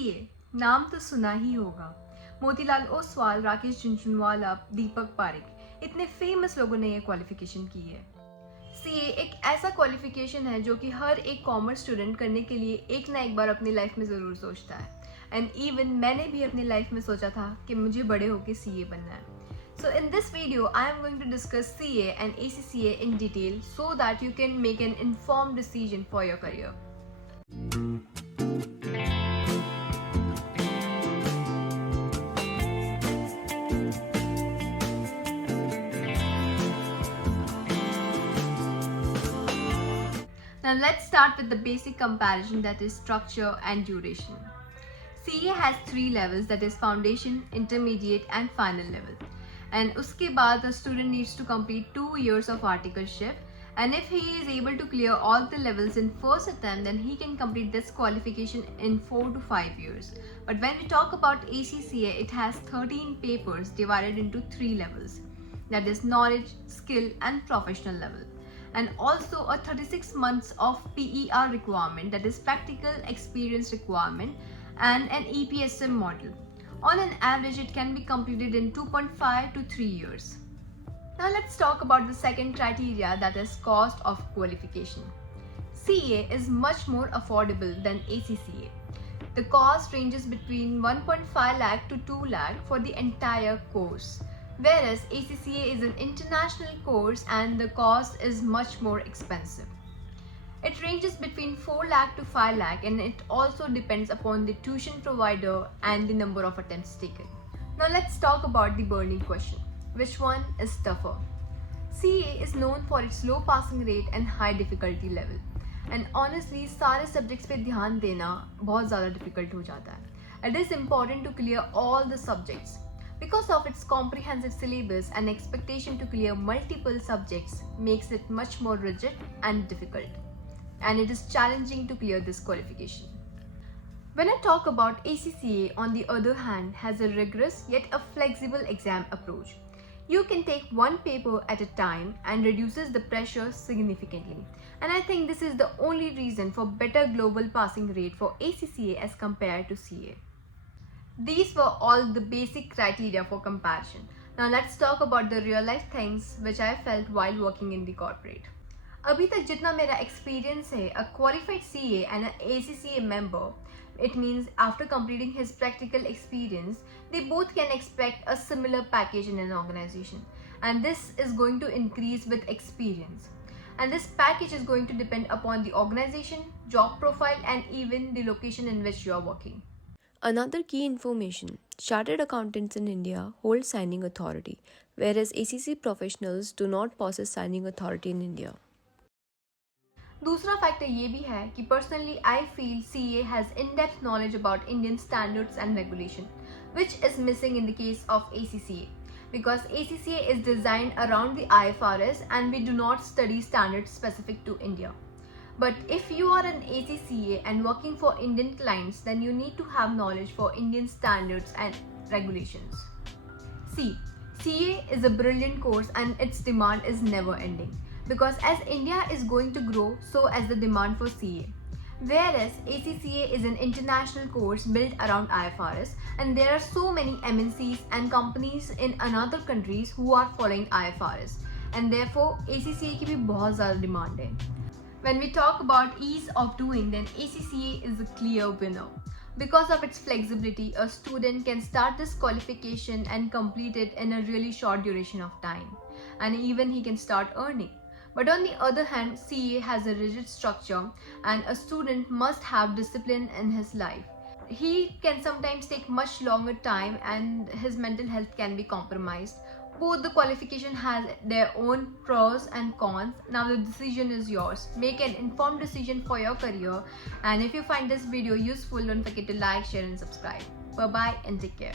CA नाम तो सुना ही होगा। मोतीलाल ओसवाल, राकेश झुनझुनवाला, दीपक पारेख, इतने फेमस लोगों ने ये क्वालिफिकेशन की है। CA एक ऐसा क्वालिफिकेशन है जो कि हर एक कॉमर्स स्टूडेंट करने के लिए एक ना एक बार अपनी लाइफ में ज़रूर सोचता है। एंड इवन मैंने भी अपनी लाइफ में सोचा था कि मुझे बड़े होकर CA बनना है। So in this video, I am going to discuss CA and ACCA in detail so that you can make an informed decision for your career. Now let's start with the basic comparison, that is structure and duration. CA has 3 levels, that is foundation, intermediate and final level. And uske baad the student needs to complete 2 years of articleship, and if he is able to clear all the levels in first attempt, then he can complete this qualification in 4 to 5 years. But when we talk about ACCA, it has 13 papers divided into 3 levels, that is knowledge, skill and professional level, and also a 36 months of PER requirement, that is practical experience requirement, and an EPSM model. On an average, it can be completed in 2.5 to 3 years. Now let's talk about the second criteria, that is cost of qualification. CA is much more affordable than ACCA. The cost ranges between 1.5 lakh to 2 lakh for the entire course, whereas ACCA is an international course and the cost is much more expensive. It ranges between 4 lakh to 5 lakh, and it also depends upon the tuition provider and the number of attempts taken. Now let's talk about the burning question. Which one is tougher? CA is known for its low passing rate and high difficulty level. And honestly, सारे subjects पे ध्यान देना बहुत ज़्यादा difficult हो जाता है. It is important to clear all the subjects. Because of its comprehensive syllabus, and expectation to clear multiple subjects makes it much more rigid and difficult. And it is challenging to clear this qualification. When I talk about ACCA, on the other hand, has a rigorous yet a flexible exam approach. You can take one paper at a time and reduces the pressure significantly. And I think this is the only reason for better global passing rate for ACCA as compared to CA. These were all the basic criteria for comparison. Now let's talk about the real life things which I felt while working in the corporate. अभी तक जितना मेरा experience है, a qualified CA and an ACCA member, it means after completing his practical experience, they both can expect a similar package in an organization, and this is going to increase with experience. And this package is going to depend upon the organization, job profile and even the location in which you are working. Another key information, chartered accountants in India hold signing authority, whereas ACC professionals do not possess signing authority in India. दूसरा factor ये भी है कि personally I feel CA has in-depth knowledge about Indian standards and regulation, which is missing in the case of ACCA, because ACCA is designed around the IFRS and we do not study standards specific to India. But if you are an ACCA and working for Indian clients, then you need to have knowledge for Indian standards and regulations. See, CA is a brilliant course and its demand is never ending, because as India is going to grow, so as the demand for CA. Whereas ACCA is an international course built around IFRS, and there are so many MNCs and companies in another countries who are following IFRS, and therefore ACCA की भी बहुत ज़्यादा demand है. When we talk about ease of doing, then ACCA is a clear winner. Because of its flexibility, a student can start this qualification and complete it in a really short duration of time, and even he can start earning. But on the other hand, CA has a rigid structure and a student must have discipline in his life. He can sometimes take much longer time and his mental health can be compromised. Both the qualification has their own pros and cons. Now the decision is yours. Make an informed decision for your career, and if you find this video useful, don't forget to like, share and subscribe. Bye bye and take care.